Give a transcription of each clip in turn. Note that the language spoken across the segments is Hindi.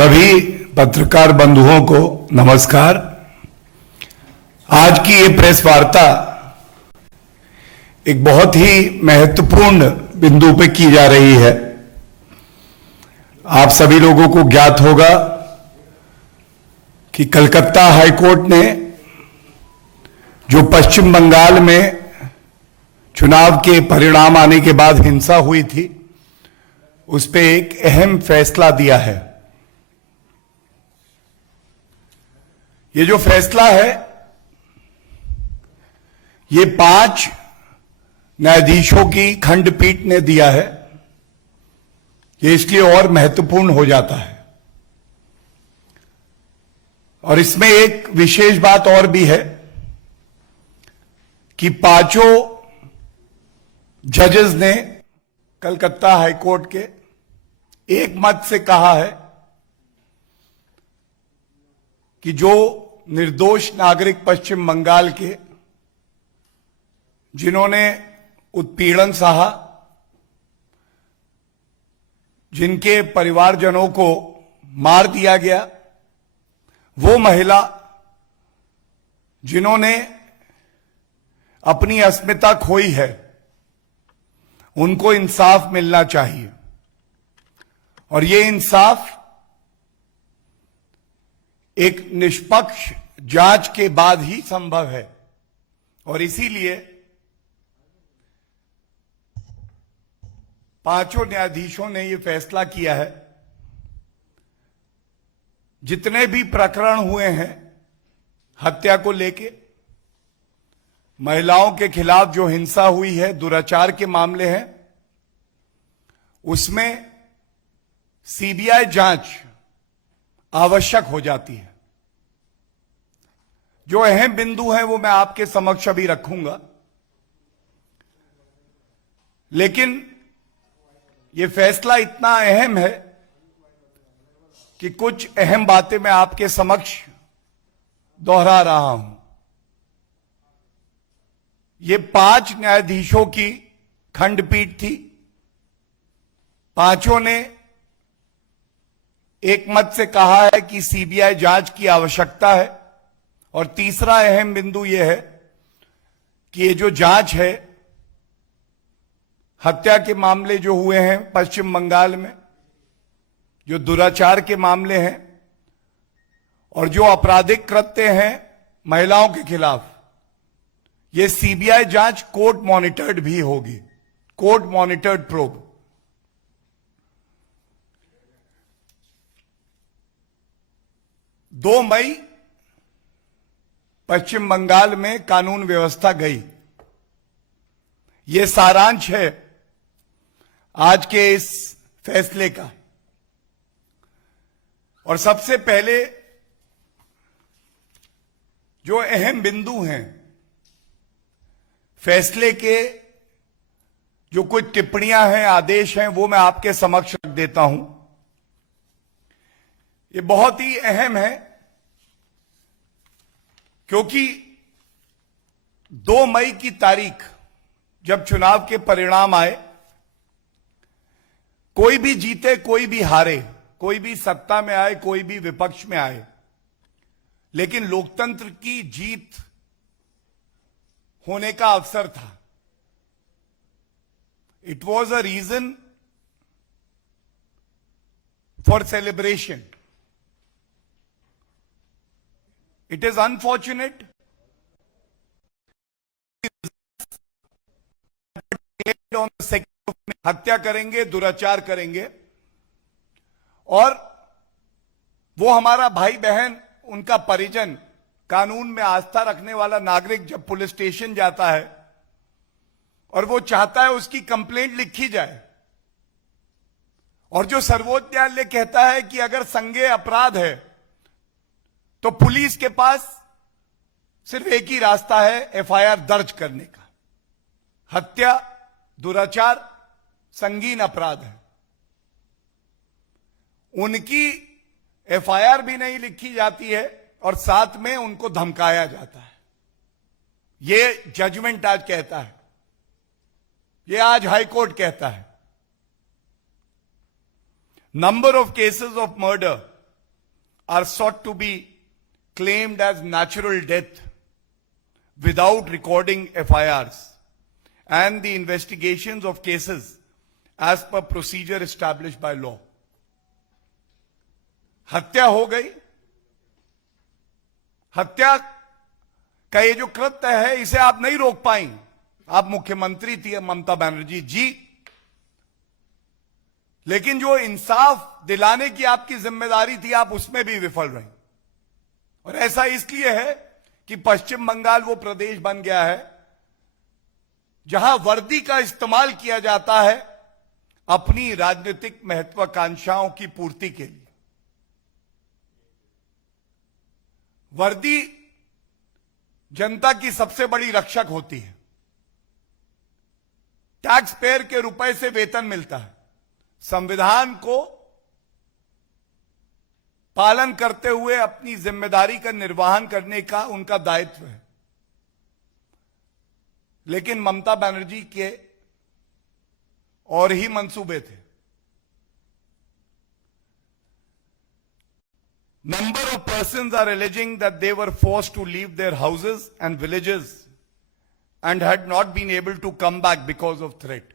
सभी पत्रकार बंधुओं को नमस्कार। आज की ये प्रेस वार्ता एक बहुत ही महत्वपूर्ण बिंदु पे की जा रही है। आप सभी लोगों को ज्ञात होगा कि कलकत्ता हाईकोर्ट ने जो पश्चिम बंगाल में चुनाव के परिणाम आने के बाद हिंसा हुई थी, उस पे एक अहम फैसला दिया है। ये जो फैसला है, ये 5 न्यायाधीशों की खंडपीठ ने दिया है। ये इसलिए और महत्वपूर्ण हो जाता है। और इसमें एक विशेष बात और भी है कि 5 जजेस ने कलकत्ता हाईकोर्ट के एक मत से कहा है कि जो निर्दोष नागरिक पश्चिम बंगाल के जिन्होंने उत्पीड़न सहा, जिनके परिवारजनों को मार दिया गया, वो महिला जिन्होंने अपनी अस्मिता खोई है, उनको इंसाफ मिलना चाहिए। और ये इंसाफ एक निष्पक्ष जांच के बाद ही संभव है। और इसीलिए 5 न्यायाधीशों ने यह फैसला किया है, जितने भी प्रकरण हुए हैं हत्या को लेके, महिलाओं के खिलाफ जो हिंसा हुई है, दुराचार के मामले हैं, उसमें सीबीआई जांच आवश्यक हो जाती है। जो अहम बिंदु है वो मैं आपके समक्ष अभी रखूंगा, लेकिन ये फैसला इतना अहम है कि कुछ अहम बातें मैं आपके समक्ष दोहरा रहा हूं। ये 5 न्यायाधीशों की खंडपीठ थी। 5 ने एक मत से कहा है कि सीबीआई जांच की आवश्यकता है। और तीसरा अहम बिंदु यह है कि ये जो जांच है, हत्या के मामले जो हुए हैं पश्चिम बंगाल में, जो दुराचार के मामले हैं और जो आपराधिक कृत्य हैं महिलाओं के खिलाफ, ये सीबीआई जांच कोर्ट मॉनिटर्ड भी होगी, कोर्ट मॉनिटर्ड प्रोब। 2 मई पश्चिम बंगाल में कानून व्यवस्था गई। यह सारांश है आज के इस फैसले का। और सबसे पहले जो अहम बिंदु हैं फैसले के, जो कुछ टिप्पणियां हैं, आदेश हैं, वो मैं आपके समक्ष रख देता हूं। ये बहुत ही अहम है क्योंकि 2 मई की तारीख जब चुनाव के परिणाम आए, कोई भी जीते कोई भी हारे, कोई भी सत्ता में आए कोई भी विपक्ष में आए, लेकिन लोकतंत्र की जीत होने का अवसर था। It was a reason for celebration. It is unfortunate on the second में हत्या करेंगे, दुराचार करेंगे, और वो हमारा भाई बहन, उनका परिजन, कानून में आस्था रखने वाला नागरिक जब पुलिस स्टेशन जाता है और वो चाहता है उसकी कंप्लेंट लिखी जाए, और जो सर्वोच्च न्यायालय कहता है कि अगर संज्ञेय अपराध है तो पुलिस के पास सिर्फ एक ही रास्ता है, एफआईआर दर्ज करने का। हत्या, दुराचार संगीन अपराध है। उनकी एफआईआर भी नहीं लिखी जाती है और साथ में उनको धमकाया जाता है। ये जजमेंट आज कहता है, ये आज हाईकोर्ट कहता है। Number of cases of murder are sought to be claimed as natural death without recording FIRs and the investigations of cases as per procedure established by law. हत्या हो गई, हत्या का ये जो कृत्य है इसे आप नहीं रोक पाई। आप मुख्यमंत्री थी ममता बनर्जी जी, लेकिन जो इंसाफ दिलाने की आपकी जिम्मेदारी थी आप उसमें भी विफल रही। और ऐसा इसलिए है कि पश्चिम बंगाल वो प्रदेश बन गया है जहां वर्दी का इस्तेमाल किया जाता है अपनी राजनीतिक महत्वाकांक्षाओं की पूर्ति के लिए। वर्दी जनता की सबसे बड़ी रक्षक होती है। टैक्स पेयर के रुपए से वेतन मिलता है, संविधान को पालन करते हुए अपनी जिम्मेदारी का निर्वहन करने का उनका दायित्व है। लेकिन ममता बनर्जी के और ही मंसूबे थे। Number of persons are alleging that they were forced to leave their houses and villages and had not been able to come back because of threat.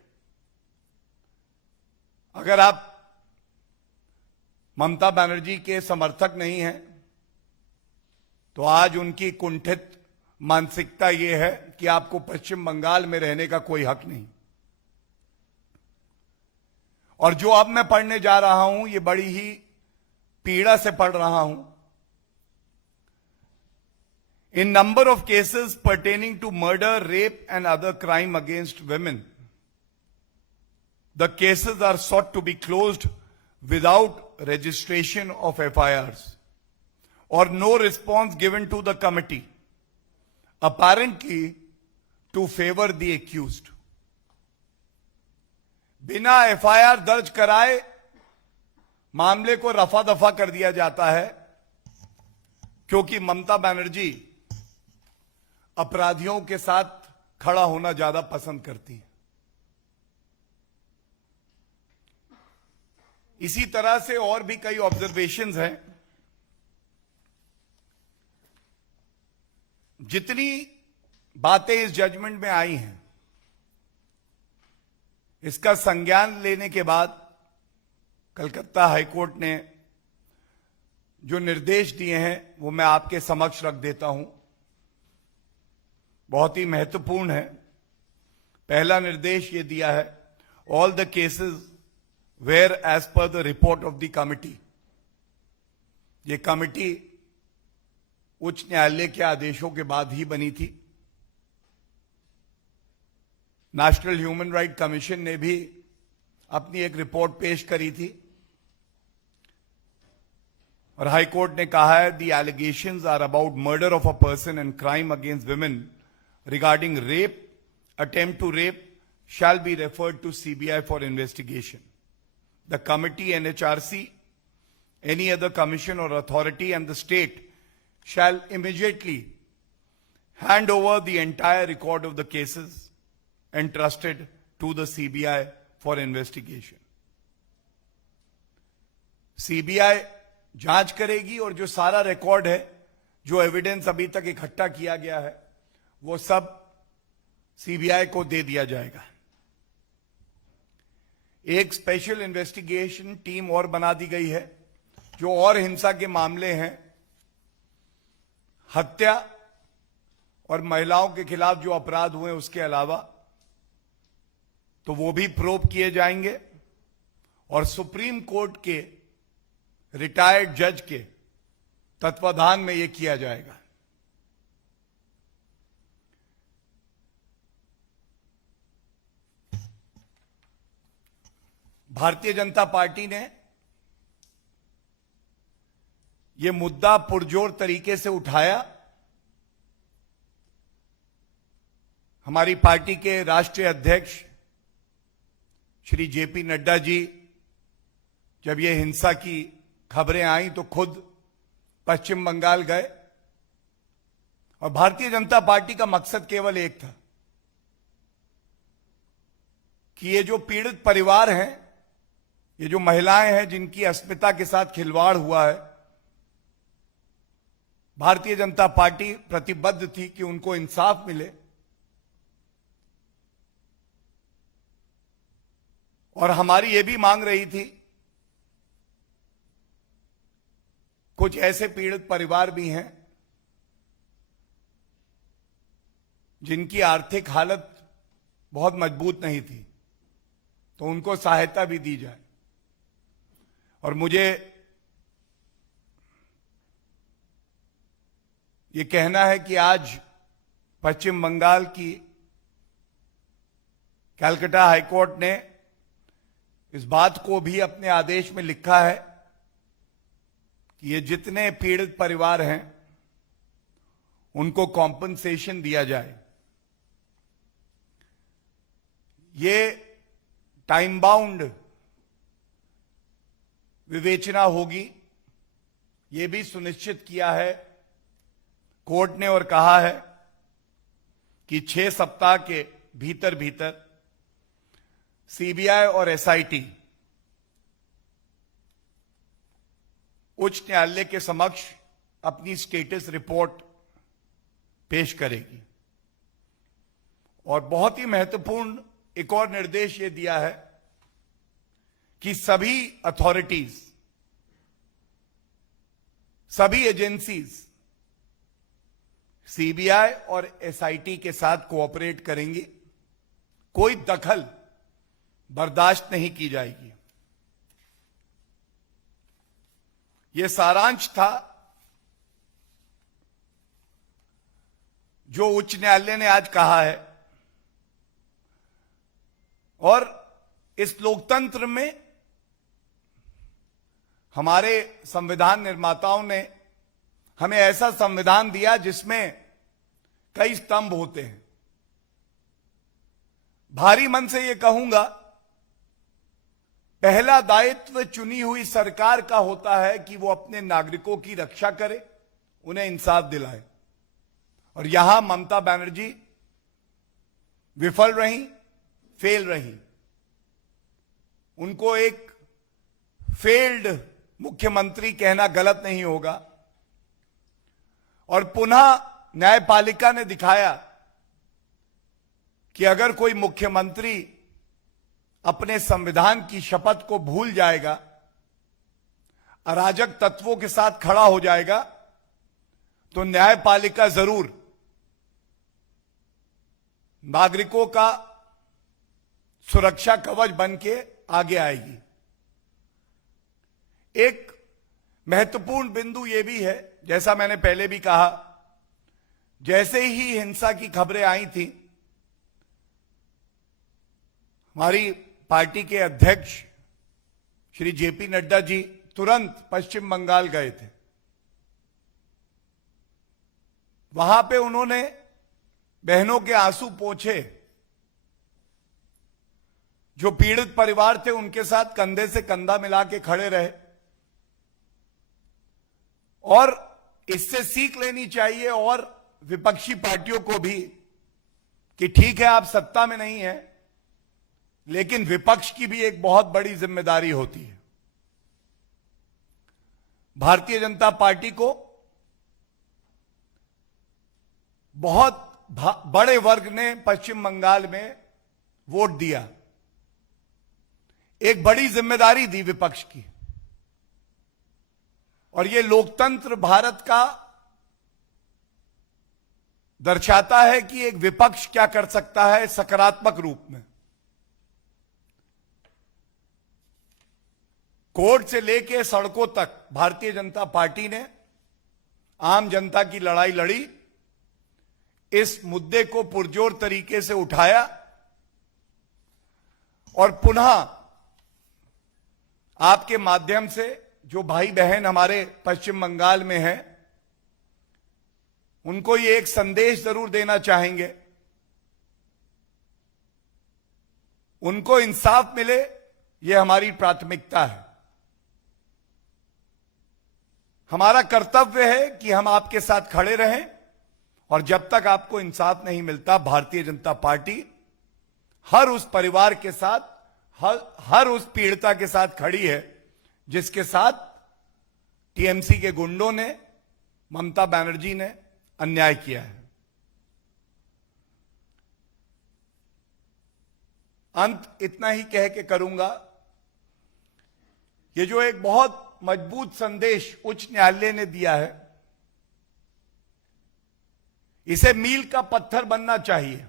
अगर आप ममता बनर्जी के समर्थक नहीं हैं तो आज उनकी कुंठित मानसिकता यह है कि आपको पश्चिम बंगाल में रहने का कोई हक नहीं। और जो अब मैं पढ़ने जा रहा हूं ये बड़ी ही पीड़ा से पढ़ रहा हूं। In number of cases pertaining to murder, rape and other crime against women, the cases are sought to be closed without registration of FIRs or no response given to the committee, apparently to favor the accused. बिना FIR दर्ज कराए मामले को रफा दफा कर दिया जाता है क्योंकि ममता बनर्जी अपराधियों के साथ खड़ा होना ज्यादा पसंद करती है। इसी तरह से और भी कई ऑब्जर्वेशंस हैं। जितनी बातें इस जजमेंट में आई हैं इसका संज्ञान लेने के बाद कलकत्ता हाईकोर्ट ने जो निर्देश दिए हैं वो मैं आपके समक्ष रख देता हूं। बहुत ही महत्वपूर्ण है। पहला निर्देश ये दिया है, all the cases where as per the report of the committee. ये कमिटी उच्च न्यायालय के आदेशों के बाद ही बनी थी। नेशनल ह्यूमन राइट कमीशन ने भी अपनी एक रिपोर्ट पेश करी थी और हाई कोर्ट ने कहा है the allegations are about murder of a person and crime against women regarding rape, attempt to rape shall be referred to CBI for investigation. The committee, NHRC, any other commission or authority and the state shall immediately hand over the entire record of the cases entrusted to the CBI for investigation. CBI जांच करेगी और जो सारा रिकॉर्ड है, जो एविडेंस अभी तक इकट्ठा किया गया है, वो सब सीबीआई को दे दिया जाएगा। एक स्पेशल इन्वेस्टिगेशन टीम और बना दी गई है जो और हिंसा के मामले हैं, हत्या और महिलाओं के खिलाफ जो अपराध हुए उसके अलावा, तो वो भी प्रोब किए जाएंगे और सुप्रीम कोर्ट के रिटायर्ड जज के तत्वाधान में ये किया जाएगा। भारतीय जनता पार्टी ने यह मुद्दा पुरजोर तरीके से उठाया। हमारी पार्टी के राष्ट्रीय अध्यक्ष श्री जेपी नड्डा जी जब ये हिंसा की खबरें आई तो खुद पश्चिम बंगाल गए और भारतीय जनता पार्टी का मकसद केवल एक था कि ये जो पीड़ित परिवार हैं, ये जो महिलाएं हैं जिनकी अस्मिता के साथ खिलवाड़ हुआ है, भारतीय जनता पार्टी प्रतिबद्ध थी कि उनको इंसाफ मिले और हमारी ये भी मांग रही थी, कुछ ऐसे पीड़ित परिवार भी हैं जिनकी आर्थिक हालत बहुत मजबूत नहीं थी, तो उनको सहायता भी दी जाए। और मुझे ये कहना है कि आज पश्चिम बंगाल की कलकत्ता हाईकोर्ट ने इस बात को भी अपने आदेश में लिखा है कि ये जितने पीड़ित परिवार हैं उनको कॉम्पनसेशन दिया जाए। ये टाइम बाउंड विवेचना होगी, ये भी सुनिश्चित किया है कोर्ट ने और कहा है कि 6 सप्ताह के भीतर भीतर सीबीआई और एसआईटी उच्च न्यायालय के समक्ष अपनी स्टेटस रिपोर्ट पेश करेगी। और बहुत ही महत्वपूर्ण एक और निर्देश ये दिया है कि सभी अथॉरिटीज, सभी एजेंसीज सीबीआई और एसआईटी के साथ कोऑपरेट करेंगी, कोई दखल बर्दाश्त नहीं की जाएगी। यह सारांश था जो उच्च न्यायालय ने आज कहा है। और इस लोकतंत्र में हमारे संविधान निर्माताओं ने हमें ऐसा संविधान दिया जिसमें कई स्तंभ होते हैं। भारी मन से यह कहूंगा, पहला दायित्व चुनी हुई सरकार का होता है कि वो अपने नागरिकों की रक्षा करे, उन्हें इंसाफ दिलाए। और यहां ममता बनर्जी विफल रही, फेल रही। उनको एक फेल्ड मुख्यमंत्री कहना गलत नहीं होगा। और पुनः न्यायपालिका ने दिखाया कि अगर कोई मुख्यमंत्री अपने संविधान की शपथ को भूल जाएगा, अराजक तत्वों के साथ खड़ा हो जाएगा, तो न्यायपालिका जरूर नागरिकों का सुरक्षा कवच बन के आगे आएगी। एक महत्वपूर्ण बिंदु यह भी है, जैसा मैंने पहले भी कहा, जैसे ही हिंसा की खबरें आई थी, हमारी पार्टी के अध्यक्ष श्री जेपी नड्डा जी तुरंत पश्चिम बंगाल गए थे। वहां पे उन्होंने बहनों के आंसू पोंछे, जो पीड़ित परिवार थे उनके साथ कंधे से कंधा मिला के खड़े रहे। और इससे सीख लेनी चाहिए और विपक्षी पार्टियों को भी कि ठीक है आप सत्ता में नहीं है, लेकिन विपक्ष की भी एक बहुत बड़ी जिम्मेदारी होती है। भारतीय जनता पार्टी को बहुत बड़े वर्ग ने पश्चिम बंगाल में वोट दिया, एक बड़ी जिम्मेदारी दी विपक्ष की। और यह लोकतंत्र भारत का दर्शाता है कि एक विपक्ष क्या कर सकता है सकारात्मक रूप में। कोर्ट से लेकर सड़कों तक भारतीय जनता पार्टी ने आम जनता की लड़ाई लड़ी, इस मुद्दे को पुरजोर तरीके से उठाया और पुनः आपके माध्यम से जो भाई बहन हमारे पश्चिम बंगाल में हैं, उनको ये एक संदेश जरूर देना चाहेंगे, उनको इंसाफ मिले, ये हमारी प्राथमिकता है। हमारा कर्तव्य है कि हम आपके साथ खड़े रहें और जब तक आपको इंसाफ नहीं मिलता, भारतीय जनता पार्टी हर उस परिवार के साथ, हर उस पीड़िता के साथ खड़ी है जिसके साथ टीएमसी के गुंडों ने ममता बनर्जी ने अन्याय किया है। अंत इतना ही कह के करूंगा, ये जो एक बहुत मजबूत संदेश उच्च न्यायालय ने दिया है, इसे मील का पत्थर बनना चाहिए।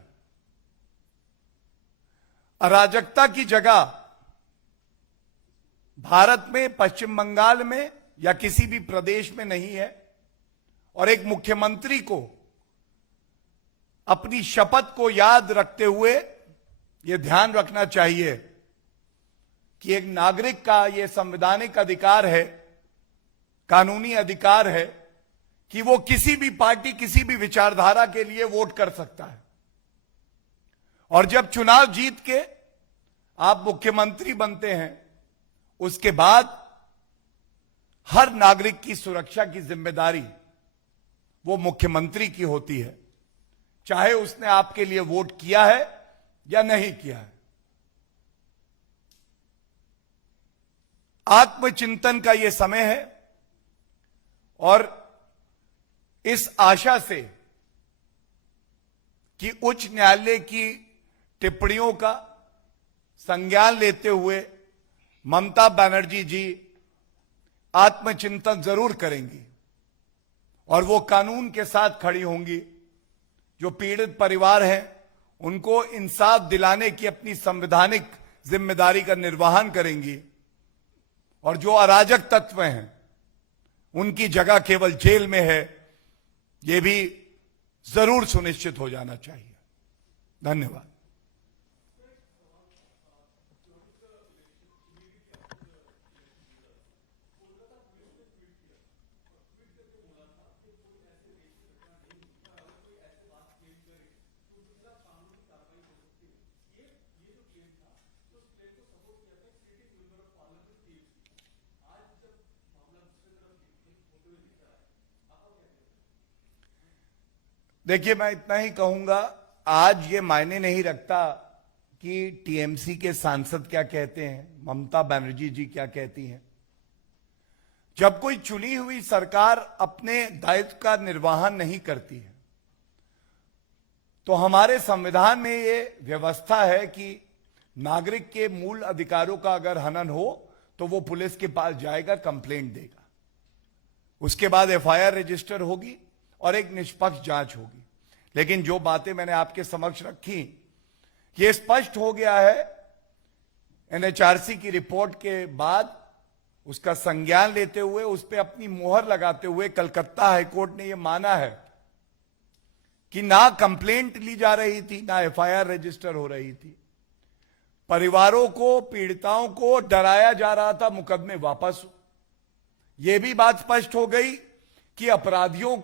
अराजकता की जगह भारत में, पश्चिम बंगाल में या किसी भी प्रदेश में नहीं है, और एक मुख्यमंत्री को अपनी शपथ को याद रखते हुए यह ध्यान रखना चाहिए कि एक नागरिक का यह संवैधानिक अधिकार है, कानूनी अधिकार है कि वो किसी भी पार्टी, किसी भी विचारधारा के लिए वोट कर सकता है। और जब चुनाव जीत के आप मुख्यमंत्री बनते हैं, उसके बाद हर नागरिक की सुरक्षा की जिम्मेदारी वो मुख्यमंत्री की होती है, चाहे उसने आपके लिए वोट किया है या नहीं किया है। आत्मचिंतन का यह समय है और इस आशा से कि उच्च न्यायालय की टिप्पणियों का संज्ञान लेते हुए ममता बनर्जी जी आत्मचिंतन जरूर करेंगी और वो कानून के साथ खड़ी होंगी। जो पीड़ित परिवार हैं, उनको इंसाफ दिलाने की अपनी संवैधानिक जिम्मेदारी का निर्वहन करेंगी, और जो अराजक तत्व हैं, उनकी जगह केवल जेल में है, यह भी जरूर सुनिश्चित हो जाना चाहिए। धन्यवाद। देखिए, मैं इतना ही कहूंगा, आज ये मायने नहीं रखता कि टीएमसी के सांसद क्या कहते हैं, ममता बनर्जी जी क्या कहती हैं। जब कोई चुनी हुई सरकार अपने दायित्व का निर्वहन नहीं करती है, तो हमारे संविधान में ये व्यवस्था है कि नागरिक के मूल अधिकारों का अगर हनन हो तो वो पुलिस के पास जाएगा, कंप्लेंट देगा, उसके बाद एफआईआर रजिस्टर होगी और एक निष्पक्ष जांच होगी। लेकिन जो बातें मैंने आपके समक्ष रखी, यह स्पष्ट हो गया है एनएचआरसी की रिपोर्ट के बाद, उसका संज्ञान लेते हुए, उस पर अपनी मोहर लगाते हुए कलकत्ता हाईकोर्ट ने यह माना है कि ना कंप्लेंट ली जा रही थी, ना एफआईआर रजिस्टर हो रही थी। परिवारों को, पीड़िताओं को डराया जा रहा था मुकदमे वापस हो। यह भी बात स्पष्ट हो गई कि अपराधियों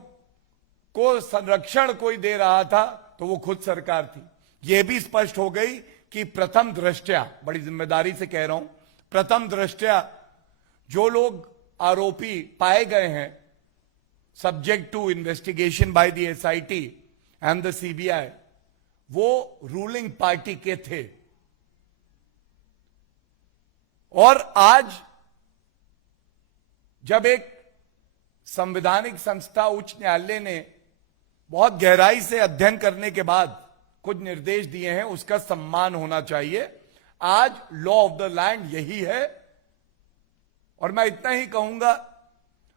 को संरक्षण कोई दे रहा था तो वो खुद सरकार थी। यह भी स्पष्ट हो गई कि प्रथम दृष्टया, बड़ी जिम्मेदारी से कह रहा हूं, प्रथम दृष्टया जो लोग आरोपी पाए गए हैं, subject to investigation by the SIT and the CBI, वो रूलिंग पार्टी के थे। और आज जब एक संवैधानिक संस्था उच्च न्यायालय ने बहुत गहराई से अध्ययन करने के बाद कुछ निर्देश दिए हैं, उसका सम्मान होना चाहिए। आज लॉ ऑफ द लैंड यही है। और मैं इतना ही कहूंगा,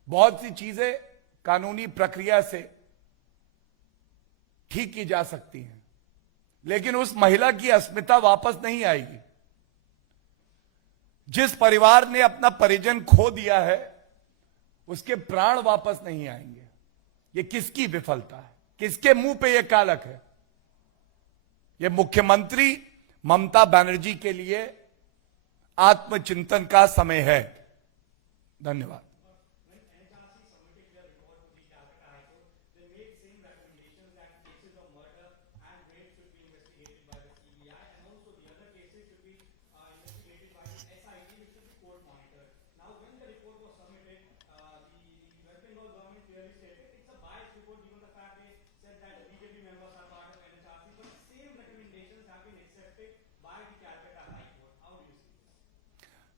बहुत सी चीजें कानूनी प्रक्रिया से ठीक की जा सकती हैं, लेकिन उस महिला की अस्मिता वापस नहीं आएगी। जिस परिवार ने अपना परिजन खो दिया है, उसके प्राण वापस नहीं आएंगे। ये किसकी विफलता है? किसके मुंह पे ये कालक है? ये मुख्यमंत्री ममता बनर्जी के लिए आत्मचिंतन का समय है। धन्यवाद।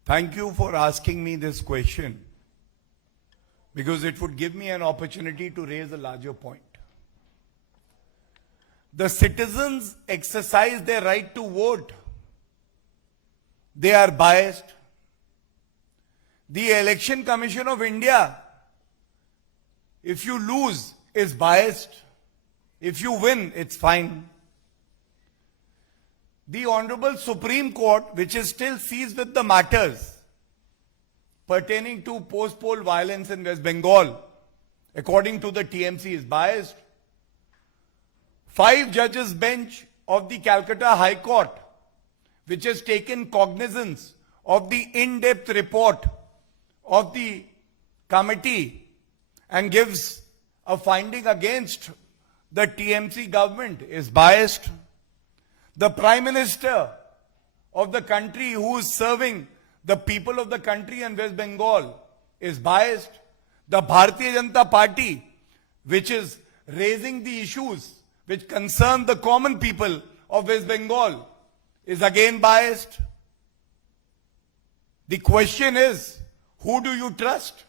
Thank you for asking me this question, because it would give me an opportunity to raise a larger point. The citizens exercise their right to vote. They are biased. The Election Commission of India, if you lose, is biased. If you win, it's fine. The Honorable Supreme Court, which is still seized with the matters pertaining to post-poll violence in West Bengal, according to the TMC, is biased. 5 judges bench of the Calcutta High Court, which has taken cognizance of the in-depth report of the committee and gives a finding against the TMC government, is biased. The Prime Minister of the country, who is serving the people of the country and West Bengal, is biased. The Bharatiya Janata Party, which is raising the issues which concern the common people of West Bengal, is again biased. The question is, who do you trust?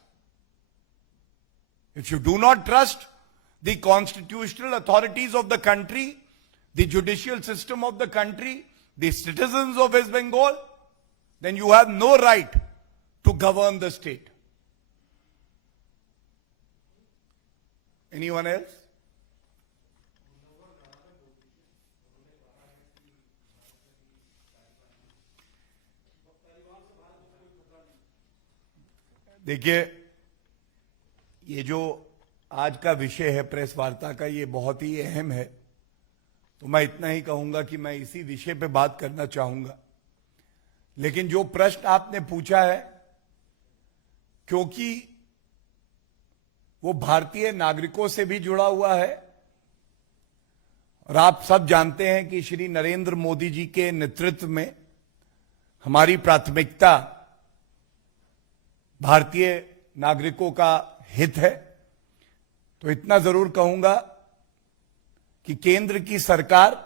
If you do not trust the constitutional authorities of the country, the judicial system of the country, the citizens of West Bengal, then you have no right to govern the state. Anyone else? देखिए, ये जो आज का विषय है प्रेस वार्ता का, ये बहुत ही अहम है। तो मैं इतना ही कहूंगा कि मैं इसी विषय पे बात करना चाहूंगा। लेकिन जो प्रश्न आपने पूछा है, क्योंकि वो भारतीय नागरिकों से भी जुड़ा हुआ है, और आप सब जानते हैं कि श्री नरेंद्र मोदी जी के नेतृत्व में हमारी प्राथमिकता भारतीय नागरिकों का हित है, तो इतना जरूर कहूंगा कि केंद्र की सरकार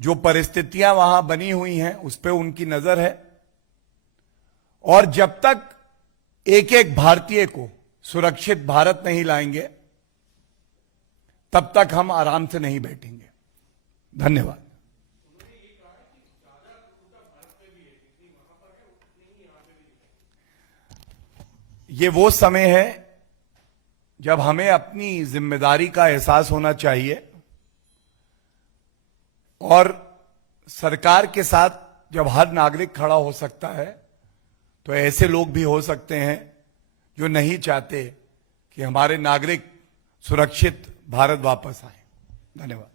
जो परिस्थितियां वहां बनी हुई हैं उस पर उनकी नजर है, और जब तक एक एक भारतीय को सुरक्षित भारत नहीं लाएंगे तब तक हम आराम से नहीं बैठेंगे। धन्यवाद। ये वो समय है जब हमें अपनी जिम्मेदारी का एहसास होना चाहिए, और सरकार के साथ जब हर नागरिक खड़ा हो सकता है, तो ऐसे लोग भी हो सकते हैं जो नहीं चाहते कि हमारे नागरिक सुरक्षित भारत वापस आए। धन्यवाद।